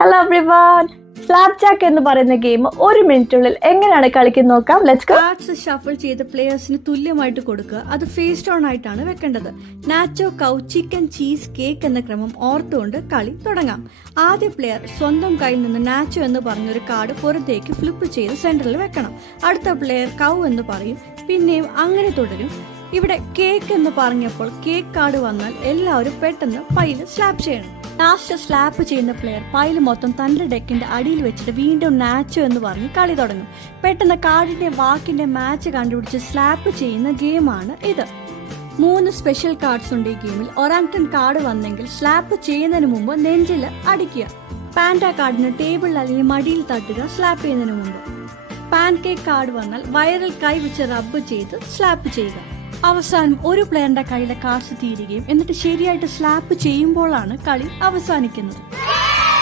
Hello everyone. Slap Jack എന്ന് പറയുന്ന game 1 മിനിറ്റിനുള്ളിൽ എങ്ങനെയാണ് കളിക്കുന്നത് നോക്കാം. Let's go. കാർഡ്സ് ഷഫിൾ ചെയ്ത് പ്ലേയേഴ്സിന് തുല്യമായിട്ട് കൊടുക്കുക. അത് ഫേസ് ഡൗൺ ആയിട്ടാണ് വെക്കേണ്ടത്. നാച്ചോ, കൗ, ചിക്കൻ, ചീസ്, കേക്ക് എന്ന ക്രമം ഓർത്തുകൊണ്ട് കളി തുടങ്ങാം. ആദ്യ പ്ലെയർ സ്വന്തം കയ്യിൽ നിന്ന് നാച്ചോ എന്ന് പറഞ്ഞൊരു കാർഡ് പുറത്തേക്ക് ഫ്ലിപ്പ് ചെയ്ത് സെന്ററിൽ വെക്കണം. അടുത്ത പ്ലെയർ കൗ എന്ന് പറയും. പിന്നെയും അങ്ങനെ തുടരും. ഇവിടെ കേക്ക് എന്ന് പറഞ്ഞപ്പോൾ കേക്ക് കാർഡ് വന്നാൽ എല്ലാവരും പെട്ടെന്ന് പൈല് സ്ലാപ്പ് ചെയ്യണം. ലാസ്റ്റ് സ്ലാപ്പ് ചെയ്യുന്ന പ്ലെയർ പൈല് മൊത്തം തന്റെ ഡെക്കിന്റെ അടിയിൽ വെച്ചിട്ട് വീണ്ടും നാച്ചോ എന്ന് പറഞ്ഞ് കളി തുടങ്ങും. പെട്ടെന്ന് കാർഡിന്റെ വാക്കിന്റെ മാച്ച് കണ്ടുപിടിച്ച് സ്ലാപ്പ് ചെയ്യുന്ന ഗെയിമാണ് ഇത്. 3 സ്പെഷ്യൽ കാർഡ്സ് ഉണ്ട് ഈ ഗെയിമിൽ. ഒറാങ്ടൺ കാർഡ് വന്നെങ്കിൽ സ്ലാപ്പ് ചെയ്യുന്നതിന് മുമ്പ് നെഞ്ചിൽ അടിക്കുക. പാൻഡ കാർഡിന് ടേബിളിൽ അല്ലെങ്കിൽ മടിയിൽ തട്ടുക സ്ലാപ്പ് ചെയ്യുന്നതിന് മുമ്പ്. പാൻകേക്ക് കാർഡ് വന്നാൽ വയറിൽ കൈ വെച്ച് റബ്ബ് ചെയ്ത് സ്ലാപ്പ് ചെയ്യുക. അവസാനം ഒരു പ്ലെയറിന്റെ കയ്യിലെ കാർഡ്സ് തീരുകയും എന്നിട്ട് ശരിയായിട്ട് സ്ലാപ്പ് ചെയ്യുമ്പോഴാണ് കളി അവസാനിക്കുന്നത്.